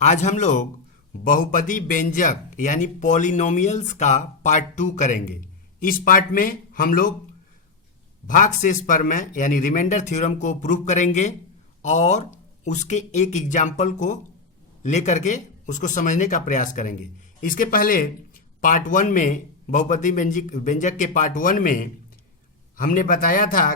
आज हम लोग बहुपदी व्यंजक यानी पॉलिनोमियल्स का पार्ट 2 करेंगे। इस पार्ट में हम लोग भागशेष प्रमेय यानी रिमाइंडर थ्योरम को प्रूव करेंगे और उसके एक एग्जाम्पल को लेकर के उसको समझने का प्रयास करेंगे। इसके पहले पार्ट 1 में बहुपदी व्यंजक के पार्ट 1 में हमने बताया था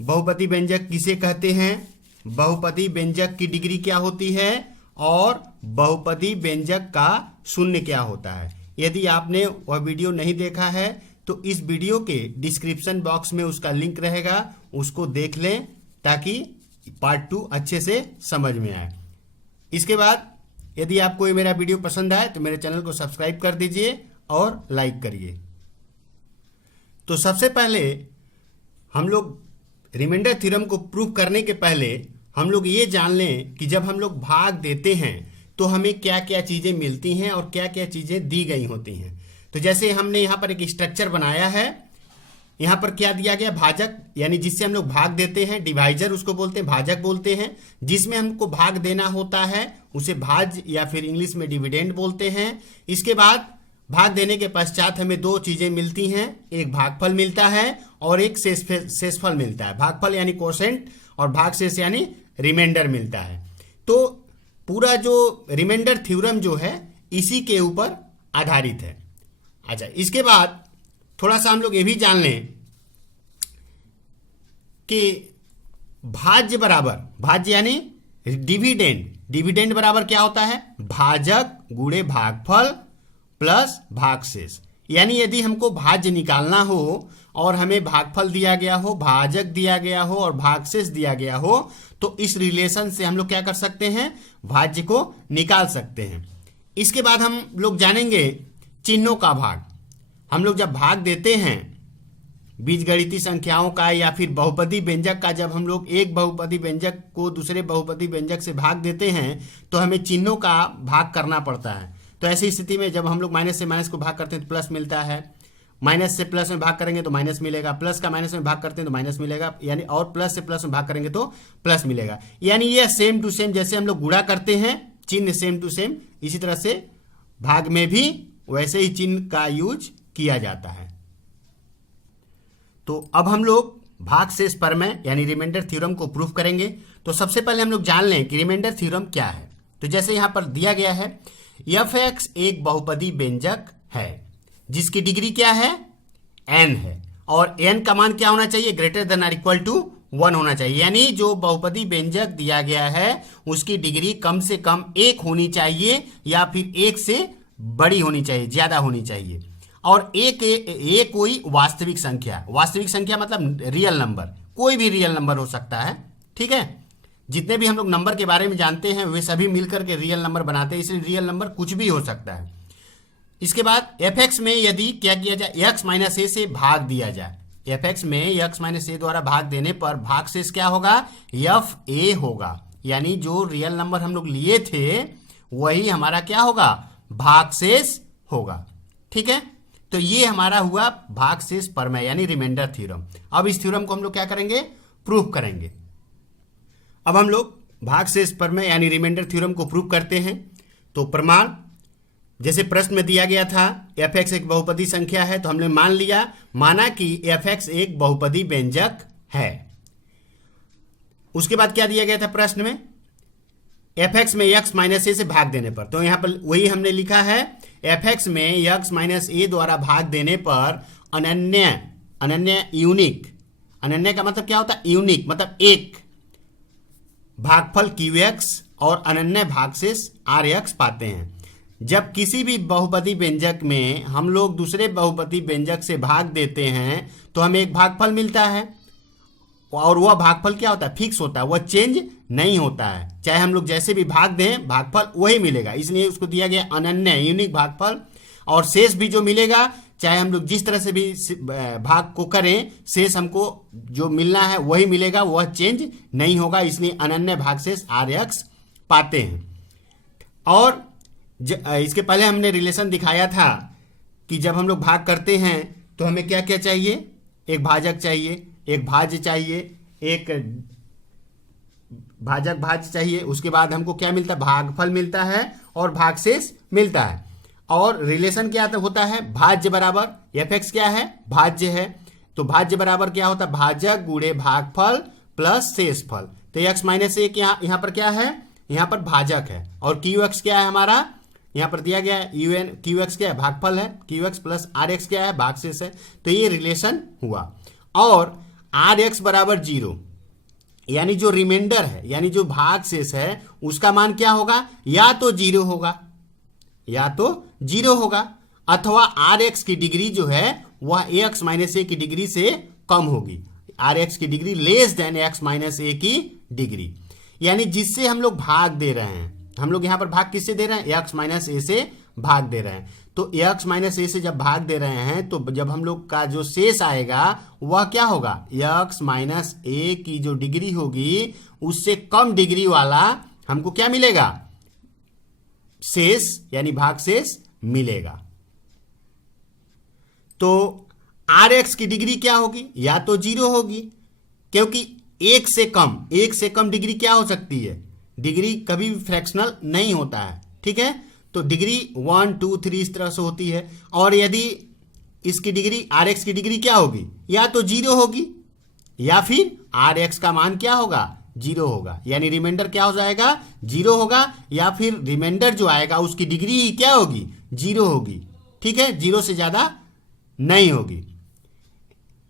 बहुपदी व्यंजक किसे कहते हैं, बहुपदी व्यंजक की डिग्री क्या होती है और बहुपदी व्यंजक का शून्य क्या होता है। यदि आपने वह वीडियो नहीं देखा है तो इस वीडियो के डिस्क्रिप्शन बॉक्स में उसका लिंक रहेगा, उसको देख लें ताकि पार्ट 2 अच्छे से समझ में आए। इसके बाद यदि आपको ये मेरा वीडियो पसंद आए तो मेरे चैनल को सब्सक्राइब कर दीजिए और लाइक करिए। तो सबसे पहले हम लोग रिमाइंडर थ्योरम को प्रूव करने के पहले हम लोग ये जान लें कि जब हम लोग भाग देते हैं तो हमें क्या क्या चीज़ें मिलती हैं और क्या क्या चीज़ें दी गई होती हैं। तो जैसे हमने यहाँ पर एक स्ट्रक्चर बनाया है, यहाँ पर क्या दिया गया, भाजक यानी जिससे हम लोग भाग देते हैं, डिवाइजर उसको बोलते हैं, भाजक बोलते हैं। जिसमें हमको भाग देना होता है उसे भाज्य या फिर इंग्लिश में डिविडेंड बोलते हैं। इसके बाद भाग देने के पश्चात हमें दो चीजें मिलती हैं, एक भागफल मिलता है और एक शेषफल मिलता है। भागफल यानी कोसेंट और भागशेष यानी रिमाइंडर मिलता है। तो पूरा जो रिमाइंडर थ्योरम जो है इसी के ऊपर आधारित है। अच्छा, इसके बाद थोड़ा सा हम लोग ये भी जान लें कि भाज्य बराबर, भाज्य यानी डिविडेंड बराबर क्या होता है, भाजक गुणे भागफल प्लस भागशेष। यानी यदि हमको भाज्य निकालना हो और हमें भागफल दिया गया हो, भाजक दिया गया हो और भागशेष दिया गया हो तो इस रिलेशन से हम लोग क्या कर सकते हैं, भाज्य को निकाल सकते हैं। इसके बाद हम लोग जानेंगे चिन्हों का भाग। हम लोग जब भाग देते हैं बीजगणितीय संख्याओं का या फिर बहुपदी व्यंजक का, जब हम लोग एक बहुपदी व्यंजक को दूसरे बहुपदी व्यंजक से भाग देते हैं तो हमें चिन्हों का भाग करना पड़ता है। तो ऐसी स्थिति में जब हम लोग माइनस से माइनस को भाग करते हैं तो प्लस मिलता है, माइनस से प्लस में भाग करेंगे तो माइनस मिलेगा, प्लस का माइनस में भाग करते हैं तो माइनस मिलेगा, यानी और प्लस से प्लस में भाग करेंगे तो प्लस मिलेगा। यानी ये सेम टू सेम, जैसे हम लोग गुणा करते हैं चिन्ह सेम टू सेम, इसी तरह से भाग में भी वैसे ही चिन्ह का यूज किया जाता है। तो अब हम लोग भागशेष प्रमेय यानी रिमाइंडर थ्योरम को प्रूफ करेंगे। तो सबसे पहले हम लोग जान लें कि रिमाइंडर थ्योरम क्या है। तो जैसे यहां पर दिया गया है f(x) एक बहुपदी व्यंजक है जिसकी डिग्री क्या है, n है, और n का मान क्या होना चाहिए, ग्रेटर देन और इक्वल टू 1 होना चाहिए। यानी जो बहुपदी व्यंजक दिया गया है उसकी डिग्री कम से कम 1 होनी चाहिए या फिर 1 से बड़ी होनी चाहिए, ज्यादा होनी चाहिए। और एक कोई वास्तविक संख्या मतलब रियल नंबर, कोई भी रियल नंबर हो सकता है। ठीक है, जितने भी हम लोग नंबर के बारे में जानते हैं वे सभी मिलकर के रियल नंबर बनाते हैं, इसलिए रियल नंबर कुछ भी हो सकता है। इसके बाद f(x) में यदि क्या किया जाए, x माइनस ए से भाग दिया जाए, f(x) में x माइनस ए द्वारा भाग देने पर भागशेष क्या होगा, fa होगा। यानी जो रियल नंबर हम लोग लिए थे वही हमारा क्या होगा, भागशेष होगा। ठीक है, तो ये हमारा हुआ भागशेष प्रमेय यानी रिमाइंडर थ्योरम। अब इस थ्योरम को हम लोग क्या करेंगे, प्रूफ करेंगे। अब हम लोग भागशेष प्रमेय यानी रिमाइंडर थ्योरम को प्रूफ करते हैं। तो प्रमाण जैसे प्रश्न में दिया गया था f(x) एक बहुपदी संख्या है, तो हमने माना कि f(x) एक बहुपदी व्यंजक है। उसके बाद क्या दिया गया था प्रश्न में, f(x) में x माइनस ए से भाग देने पर, तो यहाँ पर वही हमने लिखा है f(x) में x माइनस ए द्वारा भाग देने पर अनन्य यूनिक, अनन्य का मतलब क्या होता है, यूनिक मतलब एक भागफल qx और अनन्य भागशेष rx पाते हैं। जब किसी भी बहुपदी व्यंजक में हम लोग दूसरे बहुपदी व्यंजक से भाग देते हैं तो हमें एक भागफल मिलता है और वह भागफल क्या होता है, फिक्स होता है, वह चेंज नहीं होता है। चाहे हम लोग जैसे भी भाग दें भागफल वही मिलेगा, इसलिए उसको दिया गया अनन्य यूनिक भागफल। और शेष भी जो मिलेगा, चाहे हम लोग जिस तरह से भी भाग को करें, शेष हमको जो मिलना है वही मिलेगा, वह चेंज नहीं होगा, इसलिए अनन्य भागशेष rx पाते हैं। और इसके पहले हमने रिलेशन दिखाया था कि जब हम लोग भाग करते हैं तो हमें क्या क्या चाहिए, एक भाजक चाहिए, एक भाज्य चाहिए, एक भाजक भाज्य चाहिए, उसके बाद हमको क्या मिलता है, भागफल मिलता है और भागशेष मिलता है। और रिलेशन क्या होता है, भाज्य बराबर एफ एक्स क्या है, भाज्य है, तो भाज्य बराबर क्या होता है, भाजक गुणे भागफल प्लस शेषफल। तो एक्स माइनस एक यहाँ पर क्या है, यहाँ पर भाजक है, और क्यू एक्स क्या है हमारा, यहाँ पर दिया गया है यू एन, क्यू एक्स क्या है, भागफल है, q x plus r x क्या है, भागशेष है। तो ये रिलेशन हुआ। और आर एक्स बराबर 0, यानी जो रिमाइंडर है, यानी जो भागशेष है, उसका मान क्या होगा, या तो 0 होगा, या तो 0 होगा, अथवा आर एक्स की डिग्री जो है वह एक्स माइनस ए की डिग्री से कम होगी, आर एक्स की degree less than X minus A की डिग्री। यानी जिससे हम लोग भाग दे रहे हैं, हम लोग यहां पर भाग किससे दे रहे हैं, एक्स माइनस ए से भाग दे रहे हैं। तो एक्स माइनस ए से जब भाग दे रहे हैं, तो जब हम लोग का जो शेष आएगा वह क्या होगा, एक्स माइनस ए की जो डिग्री होगी उससे कम डिग्री वाला हमको क्या मिलेगा, शेष यानी भागशेष मिलेगा। तो आर एक्स की डिग्री क्या होगी, या तो 0 होगी, क्योंकि एक से कम डिग्री क्या हो सकती है, डिग्री कभी भी फ्रैक्शनल नहीं होता है, ठीक है। तो डिग्री 1 2 3 इस तरह से होती है। और यदि इसकी डिग्री आर एक्स की डिग्री क्या होगी, या तो 0 होगी, या फिर आर एक्स का मान क्या होगा, 0 होगा, यानी रिमाइंडर क्या हो जाएगा, 0 होगा, या फिर रिमाइंडर जो आएगा उसकी डिग्री ही क्या होगी, 0 होगी, ठीक है, 0 से ज्यादा नहीं होगी।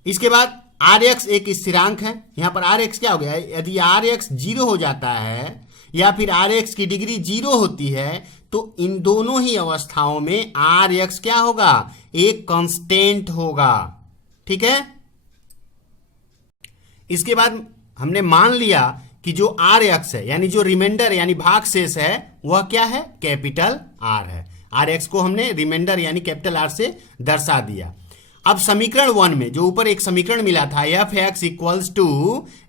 इसके बाद आर एक्स एक स्थिरांक है, यहां पर आर एक्स क्या हो गया, यदि आर एक्स 0 हो जाता है या फिर आर एक्स की डिग्री 0 होती है, तो इन दोनों ही अवस्थाओं में आर एक्स क्या होगा, एक कांस्टेंट होगा, ठीक है। इसके बाद हमने मान लिया कि जो आर एक्स है, यानी जो रिमाइंडर यानी भागशेष है, वह क्या है, कैपिटल आर है। आर एक्स को हमने रिमाइंडर यानी कैपिटल आर से दर्शा दिया। अब समीकरण 1 में जो ऊपर एक समीकरण मिला था, f x equals to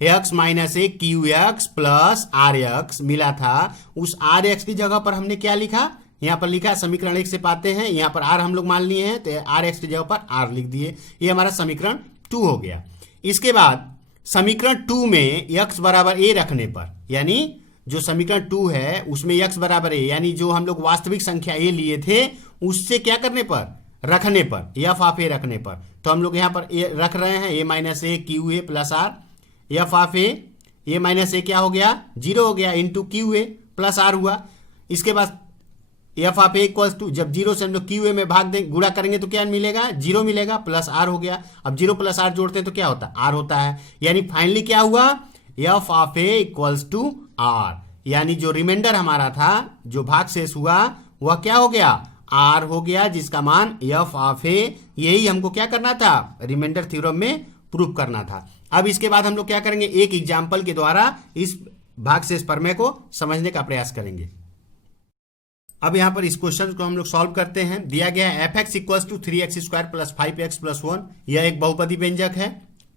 x minus A q x plus r x मिला था, उस आर एक्स की जगह पर हमने क्या लिखा, यहां पर लिखा समीकरण 1 से पाते हैं, यहां पर आर हम लोग मान लिए हैं, तो आर एक्स की जगह पर आर लिख दिए, ये हमारा समीकरण 2 हो गया। इसके बाद समीकरण 2 में एक्स बराबर ए रखने पर, यानी जो समीकरण 2 है उसमें एक्स बराबर ए, यानी जो हम लोग वास्तविक संख्या ए लिए थे उससे क्या करने पर, रखने पर, एफ ऑफ ए रखने पर, तो हम लोग यहां पर ए रख रहे हैं, A minus A Q A plus R, F of A minus A क्या हो गया, 0 हो गया, into Q A plus R हुआ। इसके बाद F of A equals to, जब 0 से हम लोग क्यू ए में भाग दें, गुणा करेंगे तो क्या मिलेगा, 0 मिलेगा, प्लस आर हो गया। अब 0 प्लस आर जोड़ते हैं तो क्या होता है, आर होता है। यानी फाइनली क्या हुआ, f of A equals to r, यानी जो रिमाइंडर हमारा था, जो भागशेष हुआ, वह क्या हो गया, आर हो गया, जिसका मान एफ ऑफ ए, यही हमको क्या करना था, रिमाइंडर थ्योरम में प्रूव करना था। अब इसके बाद हम लोग क्या करेंगे, एक एग्जाम्पल के द्वारा इस भागशेष प्रमेय को समझने का प्रयास करेंगे। अब यहां पर इस क्वेश्चन को हम लोग सॉल्व करते हैं। दिया गया है f x equals to 3x square plus 5x plus 1, यह एक बहुपदी व्यंजक है,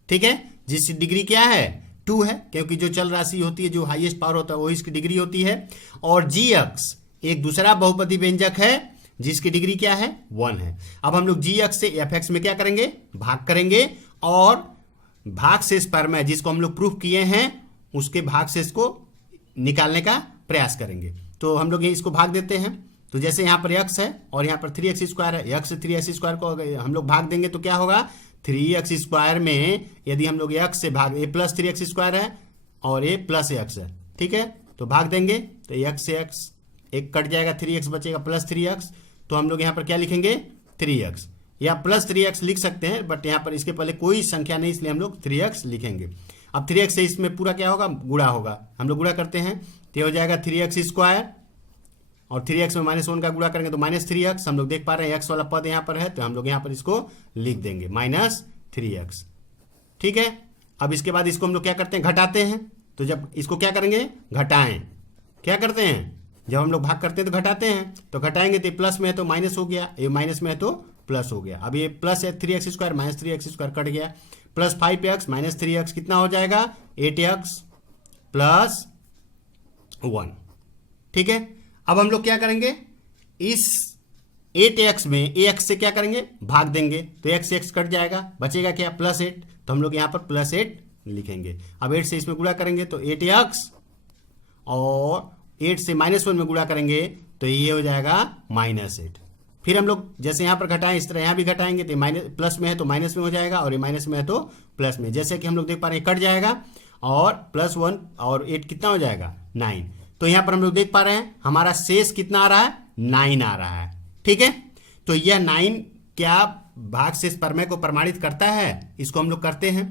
ठीक है, जिसकी डिग्री क्या है, 2 है, क्योंकि जो चल राशि होती है, जो हाईएस्ट पावर होता है, वो इसकी डिग्री होती है। और जी एक्स एक दूसरा बहुपदी व्यंजक है जिसकी डिग्री क्या है, 1 है। अब हम लोग जी एक्स से एफ एक्स में क्या करेंगे, भाग करेंगे, और भागशेष प्रमेय जिसको हम लोग प्रूफ किए हैं उसके भागशेष को निकालने का प्रयास करेंगे। तो हम लोग इसको भाग देते हैं, तो जैसे यहाँ पर x है और यहाँ पर 3x स्क्वायर है, x से 3x स्क्वायर को हम लोग भाग देंगे तो क्या होगा, 3x स्क्वायर में यदि हम लोग x से भाग, a प्लस 3x स्क्वायर है और a प्लस x है, ठीक है, तो भाग देंगे तो x से x एक कट जाएगा, 3x बचेगा प्लस 3x, तो हम लोग यहाँ पर क्या लिखेंगे, 3x, या प्लस 3x लिख सकते हैं, बट यहाँ पर इसके पहले कोई संख्या नहीं, इसलिए हम लोग 3x लिखेंगे। अब 3x से इसमें पूरा क्या होगा, गुणा होगा, हम लोग गुणा करते हैं, तो हो जाएगा 3x स्क्वायर, और 3x में -1 का गुणा करेंगे तो -3x, हम लोग देख पा रहे हैं x वाला पद यहाँ पर है, तो हम लोग यहाँ पर इसको लिख देंगे -3x, ठीक है। अब इसके बाद इसको हम लोग क्या करते हैं, घटाते हैं, तो जब इसको क्या करेंगे, घटाएं, क्या करते हैं, जब हम लोग भाग करते हैं तो घटाते हैं, तो घटाएंगे तो प्लस में है तो माइनस हो गया, ये माइनस में है तो प्लस हो गया। अब ये प्लस है 3x square minus 3x square cut गया, प्लस 5x माइनस 3x कितना हो जाएगा, 8x प्लस 1, ठीक है। अब हम लोग क्या करेंगे, इस 8x में ax से क्या करेंगे, भाग देंगे, तो x से x कट जाएगा, बचेगा क्या, +8, तो हम लोग यहाँ पर +8 लिखेंगे। अब 8 से इसमें गुणा करेंगे तो 8x और 8 से -1 में गुणा करेंगे तो ये हो जाएगा -8। फिर हम लोग जैसे यहाँ पर घटाएं इस तरह यहाँ भी घटाएंगे तो माइनस प्लस में है तो माइनस में हो जाएगा और ये माइनस में है तो प्लस में। जैसे कि हम लोग देख पा रहे हैं कट जाएगा और +1 और 8 कितना हो जाएगा 9। तो यहाँ पर हम लोग देख पा रहे हैं हमारा शेष कितना आ रहा है 9 आ रहा है। ठीक है, तो यह 9 क्या भागशेष प्रमेय को प्रमाणित करता है, इसको हम लोग करते हैं।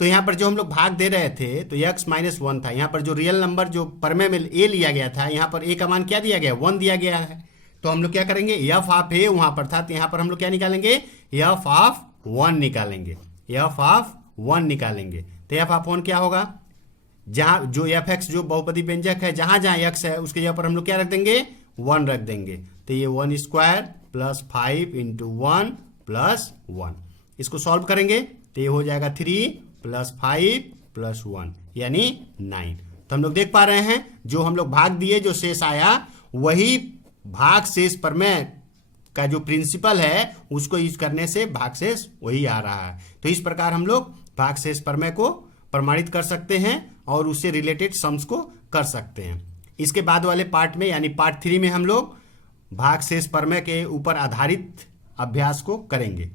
तो यहाँ पर जो हम लोग भाग दे रहे थे तो x -1 था। यहाँ पर जो रियल नंबर जो प्रमेय में a लिया गया था यहाँ पर a का मान क्या दिया गया 1 दिया गया है। तो हम लोग क्या करेंगे f ऑफ a वहां पर था तो यहाँ पर हम लोग क्या निकालेंगे f ऑफ 1 निकालेंगे, f ऑफ 1 निकालेंगे। तो f ऑफ 1 क्या होगा, जहां जो fx जो बहुपदी व्यंजक है जहां जहां x है उसके जगह पर हम लोग क्या रख देंगे 1 रख देंगे। तो ये 1² + 5 × 1 + 1 इसको सॉल्व करेंगे तो ये हो जाएगा 3 + 5 + 1 यानी 9। तो हम लोग देख पा रहे हैं जो हम लोग भाग दिए जो शेष आया वही भाग शेष प्रमेय का जो प्रिंसिपल है उसको यूज करने से भाग शेष वही आ रहा है। तो इस प्रकार हम लोग भाग शेष प्रमेय को प्रमाणित कर सकते हैं और उससे रिलेटेड सम्स को कर सकते हैं। इसके बाद वाले पार्ट में यानी पार्ट 3 में हम लोग भाग शेष प्रमेय के ऊपर आधारित अभ्यास को करेंगे।